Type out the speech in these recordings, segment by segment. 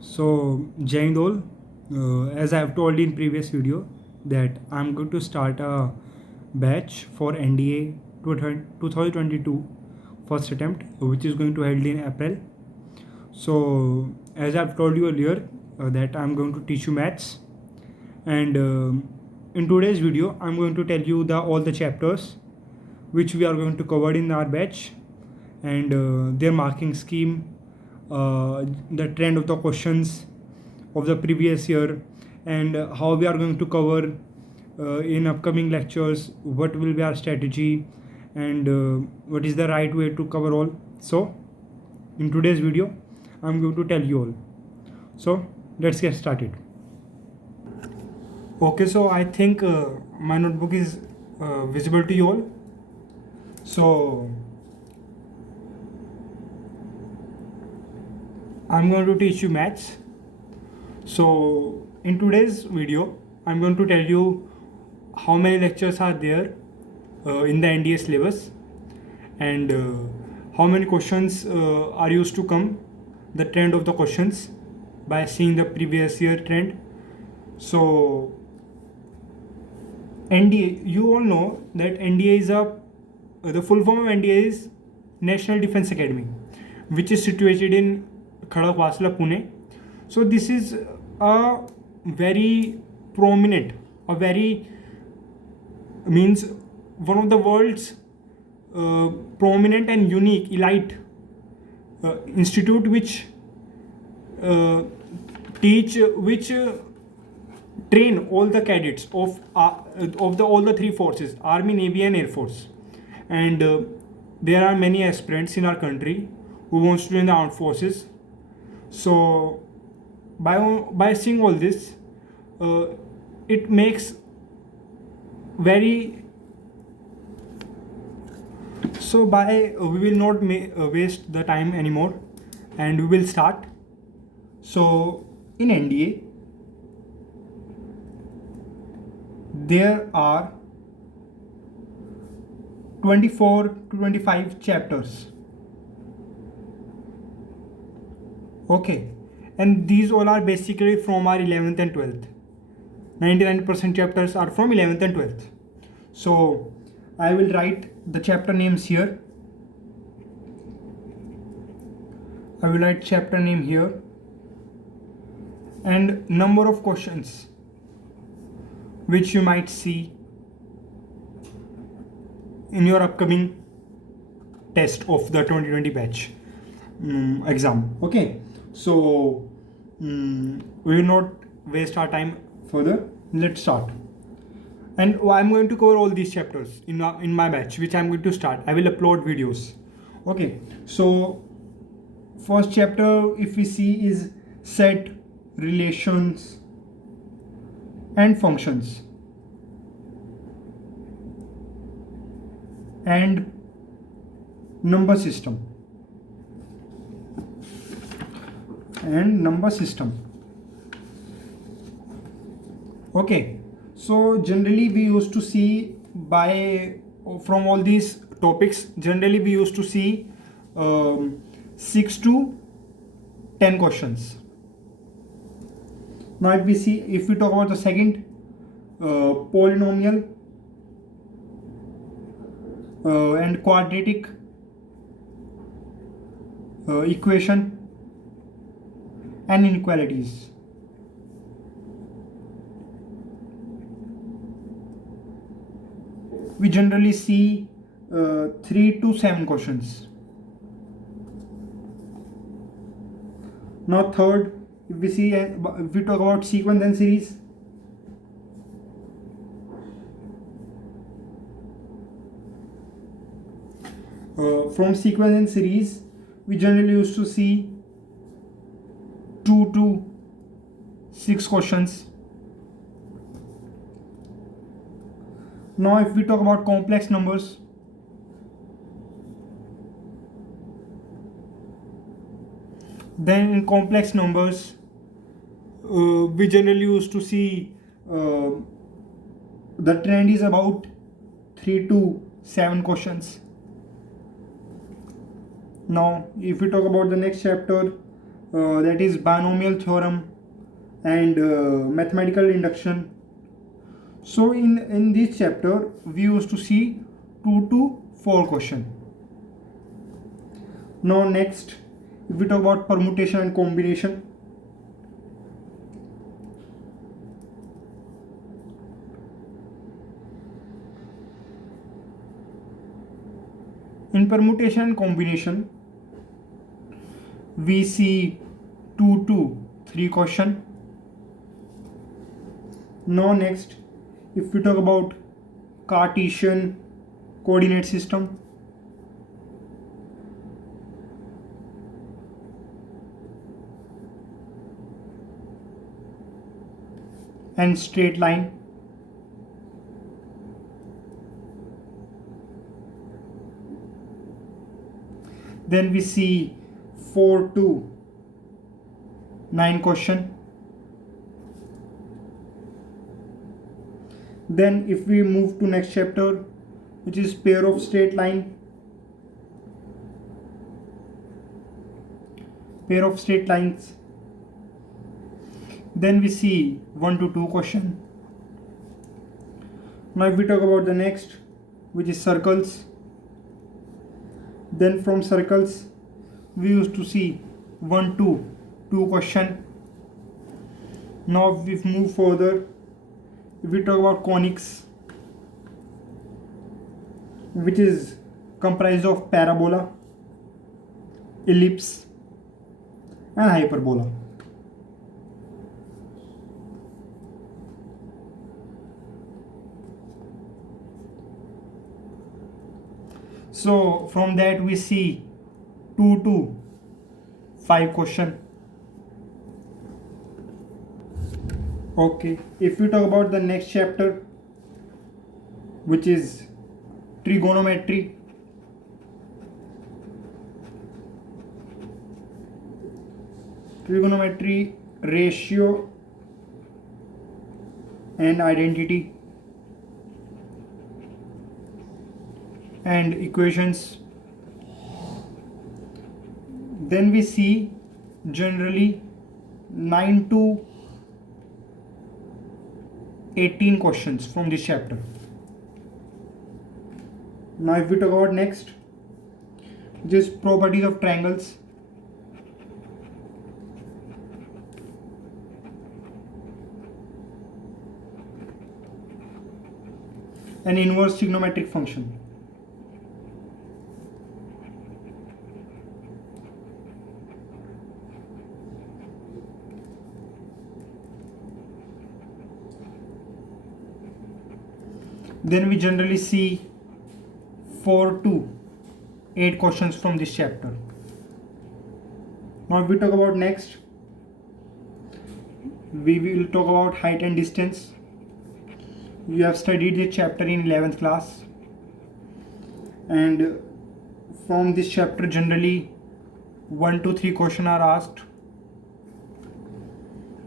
So Jai Hind all. As I have told in previous video that I'm going to start a batch for NDA 2022 first attempt, which is going to held in April. So as I've told you earlier that I'm going to teach you maths, and in today's video I'm going to tell you all the chapters which we are going to cover in our batch, and their marking scheme, the trend of the questions of the previous year, and how we are going to cover in upcoming lectures, what will be our strategy, and what is the right way to cover all. So in today's video I'm going to tell you all. So let's get started. Okay, so I think my notebook is visible to you all. So I'm going to teach you maths. So in today's video I'm going to tell you how many lectures are there in the NDA syllabus, and how many questions are used to come, the trend of the questions by seeing the previous year trend. So NDA, you all know that NDA is the full form of NDA is National Defense Academy, which is situated in Khadakwasla, Pune. So this is a very prominent, means one of the world's prominent and unique elite institute which train all the cadets of all the three forces: Army, Navy and Air Force. And there are many aspirants in our country who wants to join the armed forces. So by seeing all this, it makes very so by we will not waste the time anymore, and we will start. So in NDA there are 24 to 25 chapters. Okay, and these all are basically from our 11th and 12th. 99% chapters are from 11th and 12th. So I will write the chapter names here. I will write chapter name here and number of questions which you might see in your upcoming test of the 2020 batch exam. Okay, so we will not waste our time further. Let's start. And I'm going to cover all these chapters in my batch, which I'm going to start. I will upload videos. Okay, so first chapter, if we see, is set, relations and functions, and number system. Okay, so generally we used to see from all these topics, generally we used to see 6 to 10 questions. Now if we talk about the second, polynomial and quadratic equation and inequalities. We generally see 3 to 7 questions. Now third, if we talk about sequence and series, from sequence and series we generally used to see 2 to 6 questions. Now if we talk about complex numbers, then in complex numbers we generally used to see the trend is about 3 to 7 questions. Now if we talk about the next chapter, that is binomial theorem and mathematical induction. So in this chapter we used to see 2 to 4 question. Now next, if we talk about permutation and combination, in permutation and combination we see 2 to 3 question. Now next, if we talk about Cartesian coordinate system, and straight line, then we see 4 to 9 question. Then if we move to next chapter, which is pair of straight lines, then we see 1 to 2 question. Now if we talk about the next, which is circles, then from circles we used to see 1 to 2 question. Now if we move further, if we talk about conics, which is comprised of parabola, ellipse and hyperbola. So from that we see 2 to 5 question. Okay, if we talk about the next chapter, which is trigonometry, ratio and identity and equations, then we see generally 9 to 18 questions from this chapter. Now if we talk about next, which is properties of triangles, an inverse trigonometric function. Then we generally see 4 to 8 questions from this chapter. Now if we talk about next, we will talk about height and distance. You have studied this chapter in 11th class, and from this chapter generally 1 to 3 questions are asked.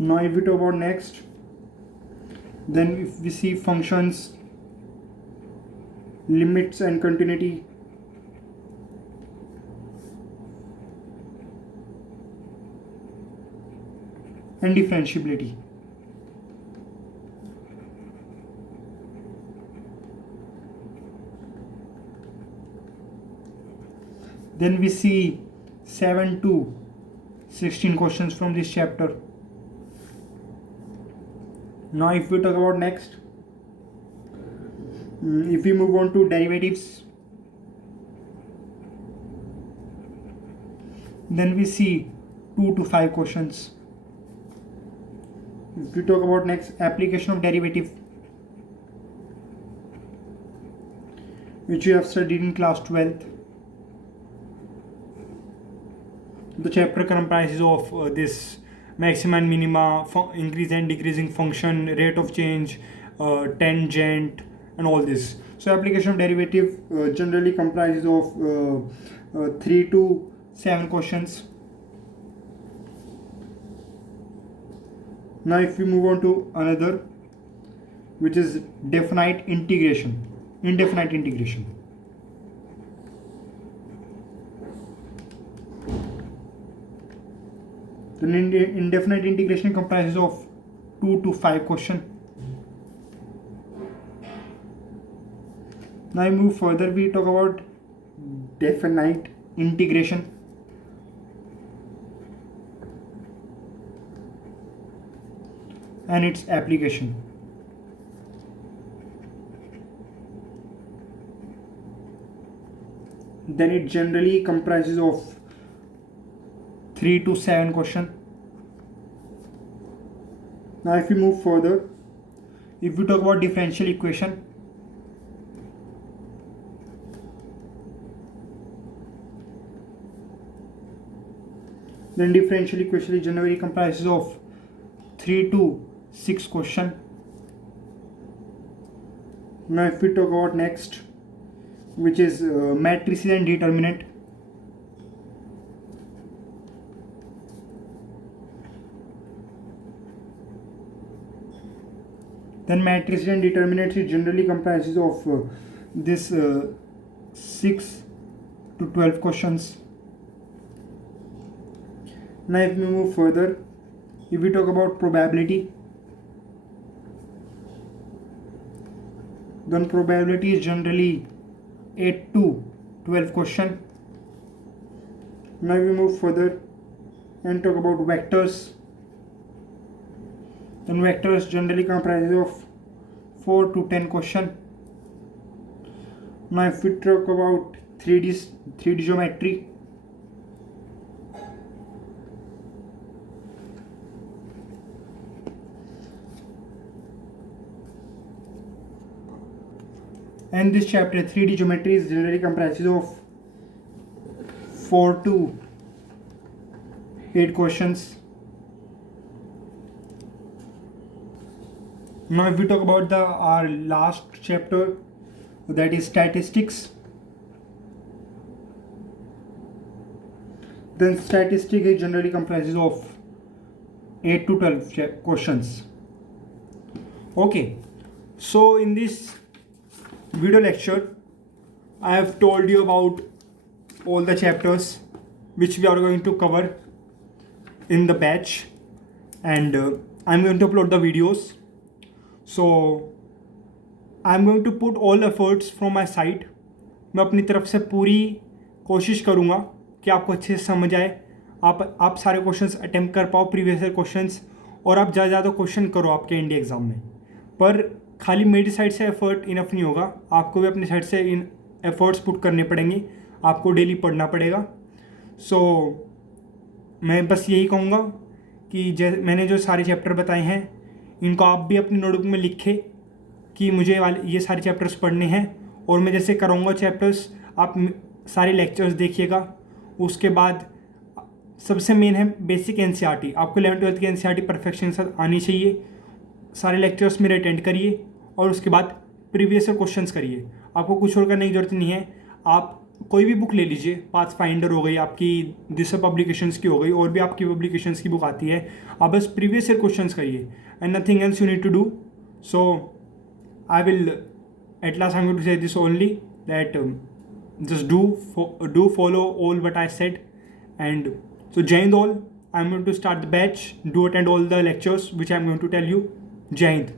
Now if we talk about next, then if we see functions, limits and continuity, and differentiability. Then we see 7 to 16 questions from this chapter. Now if we talk about next, if we move on to derivatives, then we see 2 to 5 questions. If we talk about next, application of derivative, which we have studied in class 12th. The chapter comprises of this maxima and minima, increase and decreasing function, rate of change, tangent, and all this. So application of derivative generally comprises of 3 to 7 questions. Now if we move on to another, which is indefinite integration. Then indefinite integration comprises of 2 to 5 questions. Now I move further, we talk about definite integration. And its application. Then it generally comprises of 3 to 7 questions. Now if we move further, if we talk about differential equation, then differential equation generally comprises of 3 to 6 questions. Now if we talk about next, which is matrices and determinant, then matrices and determinants it generally comprises of this 6 to 12 questions. Now if we move further, if we talk about probability, then probability is generally 8 to 12 questions. Now we move further and talk about vectors. Then vectors generally comprises of 4 to 10 questions. Now if we talk about 3D geometry, and this chapter 3D geometry is generally comprises of 4 to 8 questions. Now if we talk about our last chapter, that is statistics, then statistics is generally comprises of 8 to 12 questions. Okay, so in this video lecture I have told you about all the chapters which we are going to cover in the batch, and I'm going to upload the videos. So I'm going to put all efforts from my side. मैं अपनी तरफ से पूरी कोशिश करूँगा कि आपको अच्छे से समझ आए, आप सारे क्वेश्चंस अटेम्प्ट कर पाओ, प्रीवियस ईयर क्वेश्चंस, और आप ज़्यादा क्वेश्चन करो आपके इंडिया एग्ज़ाम में. पर खाली मेरी साइड से एफर्ट इनफ नहीं होगा, आपको भी अपनी साइड से इन एफर्ट्स पुट करने पड़ेंगे, आपको डेली पढ़ना पड़ेगा. सो मैं बस यही कहूँगा कि मैंने जो सारे चैप्टर बताए हैं इनको आप भी अपनी नोटबुक में लिखें कि मुझे ये सारे चैप्टर्स पढ़ने हैं, और मैं जैसे कराऊँगा चैप्टर्स आप सारे लेक्चर्स देखिएगा. उसके बाद सबसे मेन है बेसिक एनसीईआरटी, आपको 11th-12th की एनसीईआरटी परफेक्शन के साथ आनी चाहिए. सारे लेक्चर्स मेरे अटेंड करिए और उसके बाद प्रीवियस ईयर क्वेश्चंस करिए. आपको कुछ और करने की ज़रूरत नहीं है, आप कोई भी बुक ले लीजिए, पाथ फाइंडर हो गई आपकी, दिशा पब्लिकेशंस की हो गई, और भी आपकी पब्लिकेशंस की बुक आती है, आप बस प्रीवियस ईयर क्वेश्चंस करिए and nothing else you need to do. So I will at last I am going to say this only that just do follow all what I said, and so Jai Hind all. I'm going to start the batch. Do attend all the lectures which I'm going to tell you. Jai Hind.